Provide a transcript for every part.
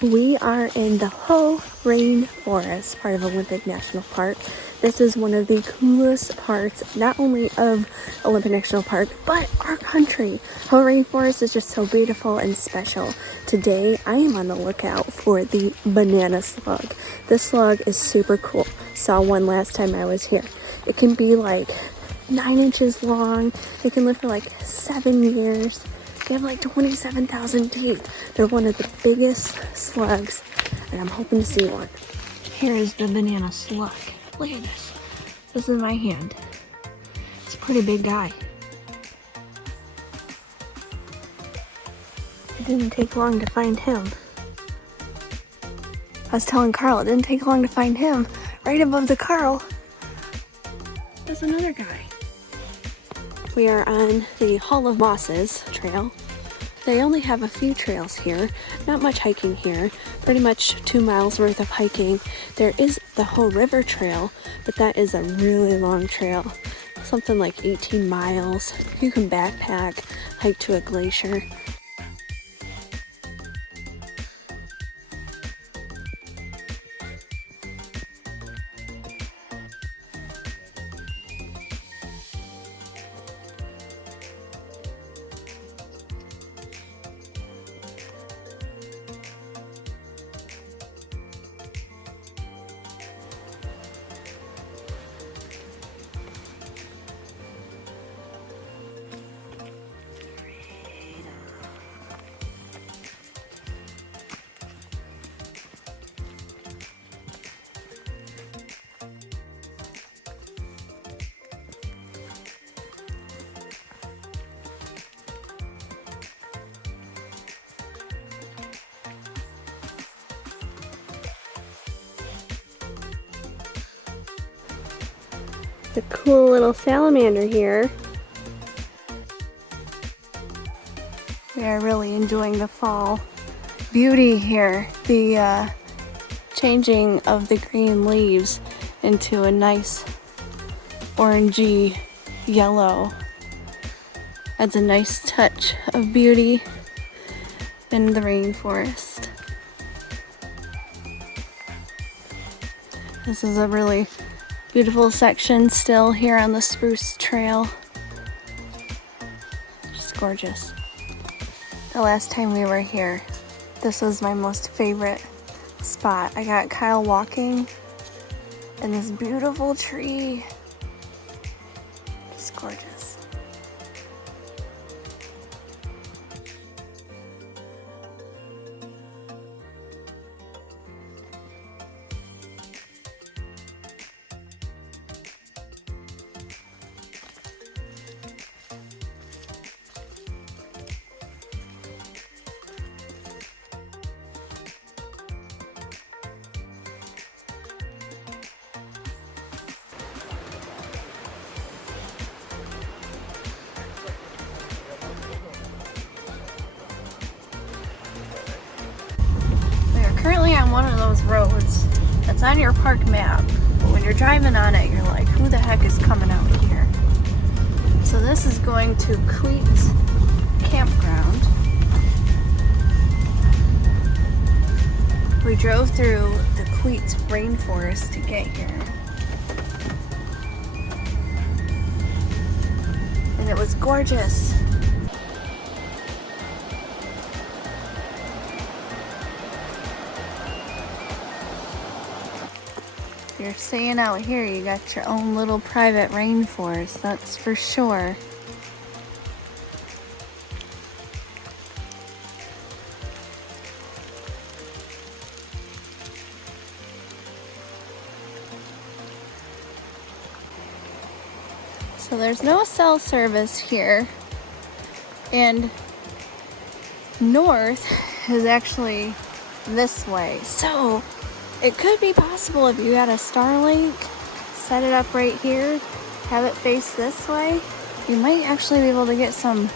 We are in the whole Rainforest, part of Olympic National Park. This is one of the coolest parts, not only of Olympic National Park, but our country. Whole Rainforest is just so beautiful and special. Today, I am on the lookout for the banana slug. This slug is super cool. Saw one last time I was here. It can be like 9 inches long. It can live for like 7 years. They have like 27,000 teeth. They're one of the biggest slugs, and I'm hoping to see one. Here is the banana slug. Look at this. This is my hand. It's a pretty big guy. It didn't take long to find him. I was telling Carl it didn't take long to find him. Right above the Carl, there's another guy. We are on the Hall of Mosses trail. They only have a few trails here, not much hiking here, pretty much 2 miles worth of hiking. There is the Whole River Trail, but that is a really long trail, something like 18 miles. You can backpack, hike to a glacier. The cool little salamander here. We are really enjoying the fall beauty here. The changing of the green leaves into a nice orangey yellow adds a nice touch of beauty in the rainforest. This is a really beautiful section still here on the Spruce Trail. Just gorgeous. The last time we were here, this was my most favorite spot. I got Kyle walking in this beautiful tree. Just gorgeous. Currently on one of those roads that's on your park map, but when you're driving on it, you're like, who the heck is coming out here? So this is going to Queets campground. We drove through the Queets rainforest to get here. And it was gorgeous. You're staying out here, you got your own little private rainforest, that's for sure. So there's no cell service here, and north is actually this way. So it could be possible if you got a Starlink, set it up right here, have it face this way, you might actually be able to get some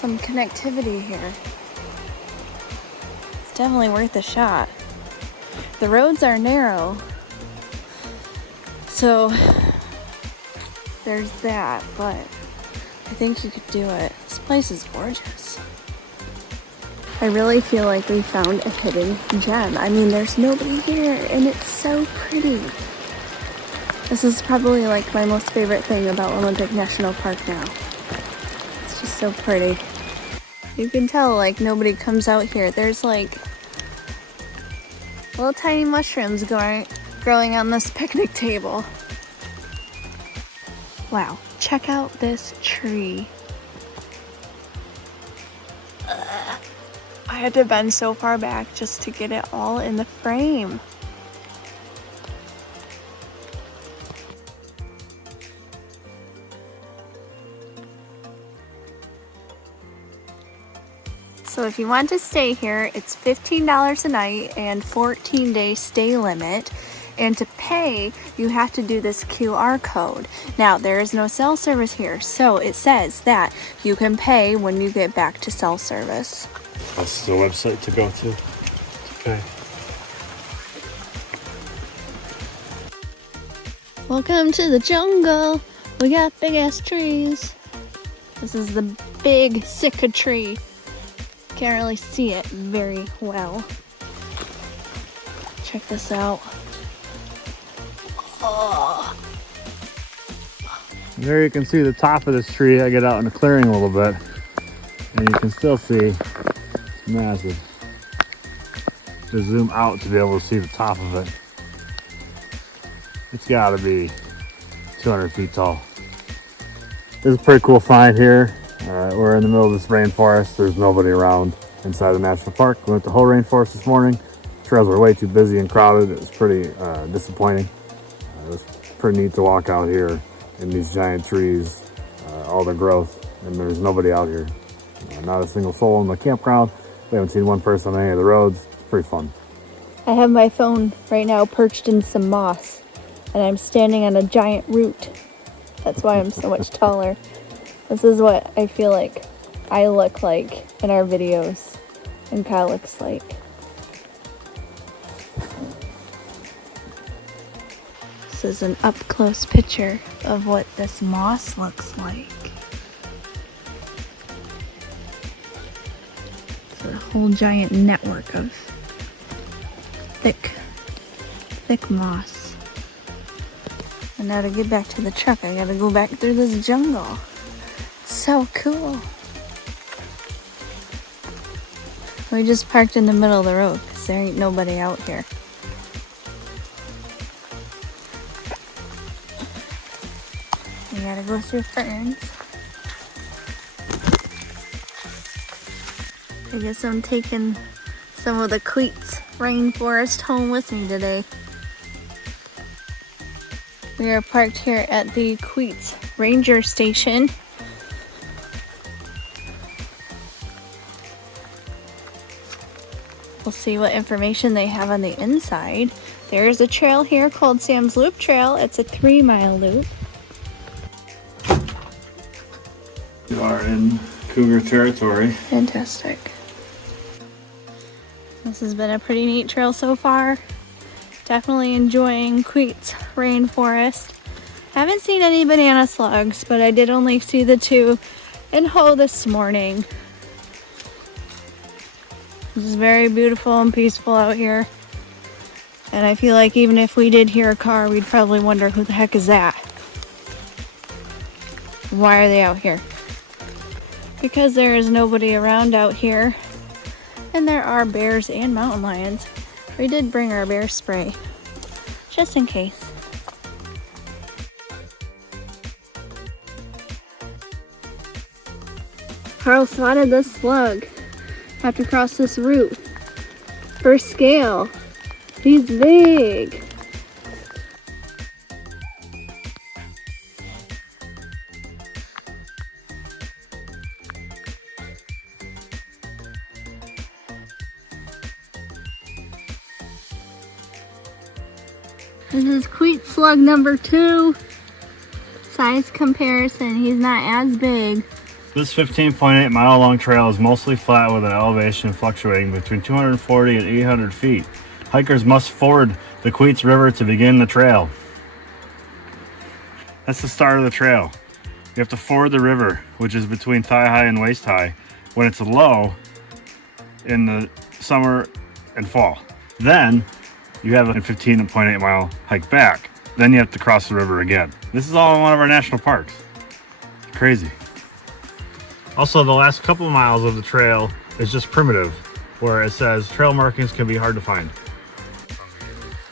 connectivity here. It's definitely worth a shot. The roads are narrow, so there's that, but I think you could do it. This place is gorgeous. I really feel like we found a hidden gem. I mean, there's nobody here, and it's so pretty. This is probably like my most favorite thing about Olympic National Park now. It's just so pretty. You can tell like nobody comes out here. There's like little tiny mushrooms growing on this picnic table. Wow, check out this tree. I had to bend so far back just to get it all in the frame. So if you want to stay here, it's $15 a night and 14-day stay limit. And to pay, you have to do this QR code. Now, there is no cell service here, so it says that you can pay when you get back to cell service. That's the website to go to. Okay. Welcome to the jungle. We got big ass trees. This is the big Sitka tree. Can't really see it very well. Check this out. Oh. There you can see the top of this tree. I get out in the clearing a little bit, and you can still see it's massive. Just zoom out to be able to see the top of it. It's got to be 200 feet tall. This is a pretty cool find here. We're in the middle of this rainforest. There's nobody around inside the national park. We went to the whole rainforest this morning. Trails were way too busy and crowded. It was pretty disappointing. It was pretty neat to walk out here in these giant trees, all the growth, and there's nobody out here. Not a single soul in the campground. We haven't seen one person on any of the roads. It's pretty fun. I have my phone right now perched in some moss, and I'm standing on a giant root. That's why I'm so much taller. This is what I feel like I look like in our videos, and Kyle looks like. This is an up-close picture of what this moss looks like. It's a whole giant network of thick moss. And now to get back to the truck, I gotta go back through this jungle. So cool. We just parked in the middle of the road because there ain't nobody out here. We gotta go through ferns. I guess I'm taking some of the Queets rainforest home with me today. We are parked here at the Queets Ranger Station. We'll see what information they have on the inside. There's a trail here called Sam's Loop Trail. It's a 3-mile loop. You are in cougar territory. Fantastic. This has been a pretty neat trail so far. Definitely enjoying Queets Rainforest. Haven't seen any banana slugs, but I did only see the 2 in Ho this morning. This is very beautiful and peaceful out here. And I feel like even if we did hear a car, we'd probably wonder who the heck is that? Why are they out here? Because there is nobody around out here. And there are bears and mountain lions. We did bring our bear spray, just in case. Carl spotted this slug. Have to cross this route. For scale, he's big. This is Queets slug number 2. Size comparison, he's not as big. This 15.8 mile long trail is mostly flat with an elevation fluctuating between 240 and 800 feet. Hikers must ford the Queets River to begin the trail. That's the start of the trail. You have to ford the river, which is between thigh high and waist high. When it's low, in the summer and fall. Then you have a 15.8 mile hike back. Then you have to cross the river again. This is all in one of our national parks. Crazy. Also, the last couple miles of the trail is just primitive, where it says trail markings can be hard to find.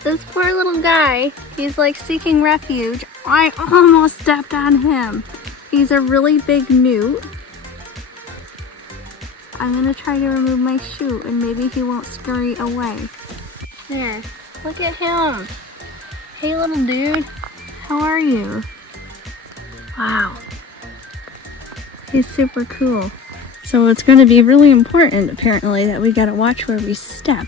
This poor little guy, he's like seeking refuge. I almost stepped on him. He's a really big newt. I'm gonna try to remove my shoe and maybe he won't scurry away. There, look at him. Hey little dude, how are you? Wow, he's super cool. So it's gonna be really important apparently that we gotta watch where we step,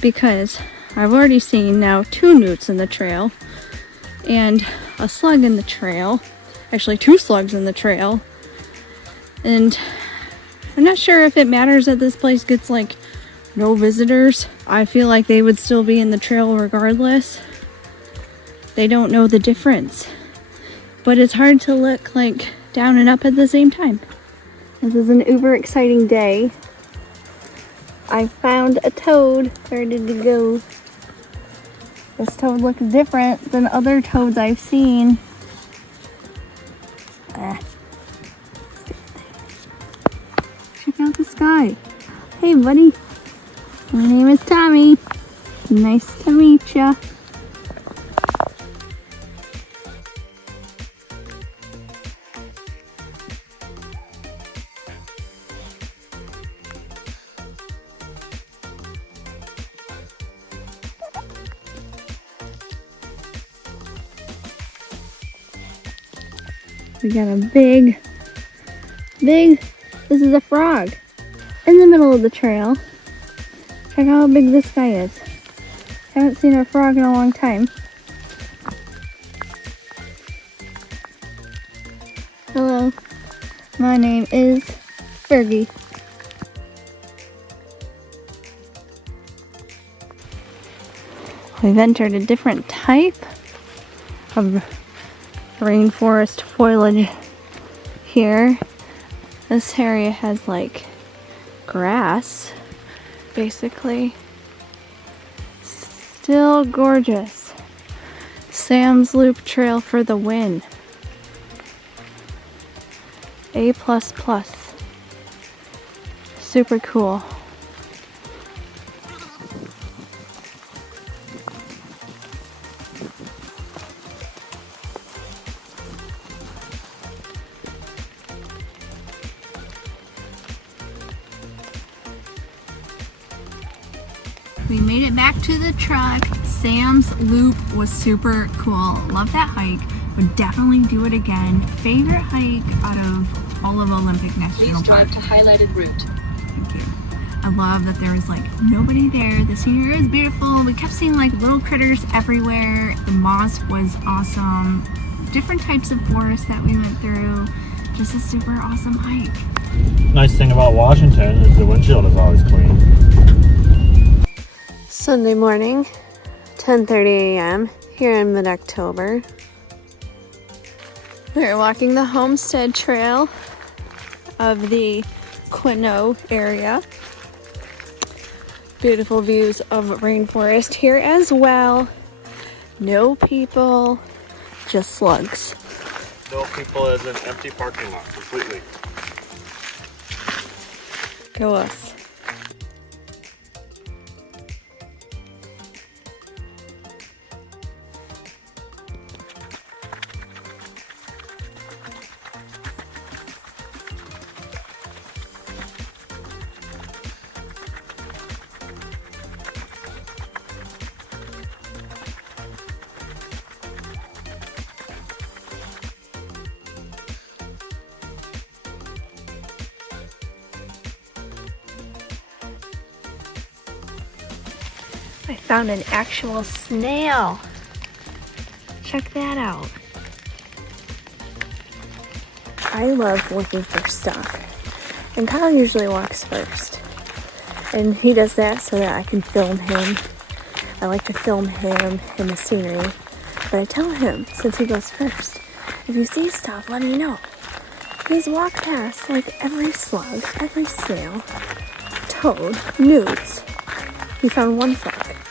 because I've already seen now 2 newts in the trail and a slug in the trail. Actually 2 slugs in the trail. And I'm not sure if it matters that this place gets like no visitors. I feel like they would still be in the trail regardless. They don't know the difference. But it's hard to look like down and up at the same time. This is an uber exciting day. I found a toad. Where did it go? This toad looks different than other toads I've seen. Check out the sky. Hey buddy, my name is Tommy. Nice to meet ya. We got a big, this is a frog in the middle of the trail. Check out how big this guy is. Haven't seen a frog in a long time. Hello, my name is Fergie. We've entered a different type of rainforest foliage here. This area has like grass, basically. Still gorgeous. Sam's Loop Trail for the win. A++. Super cool. We made it back to the truck. Sam's Loop was super cool. Love that hike. Would definitely do it again. Favorite hike out of all of Olympic National Park. Please drive to highlighted route. Thank you. I love that there was like nobody there. The scenery is beautiful. We kept seeing like little critters everywhere. The moss was awesome. Different types of forests that we went through. Just a super awesome hike. Nice thing about Washington is the windshield is always clean. Sunday morning, 10:30 a.m. here in mid-October. We're walking the Homestead Trail of the Quinault area. Beautiful views of rainforest here as well. No people, just slugs. No people as an empty parking lot completely. Go us. I found an actual snail. Check that out. I love looking for stuff. And Kyle usually walks first. And he does that so that I can film him. I like to film him and the scenery. But I tell him, since he goes first, if you see stuff, let me know. He's walked past like every slug, every snail, toad, newts. He found one frog.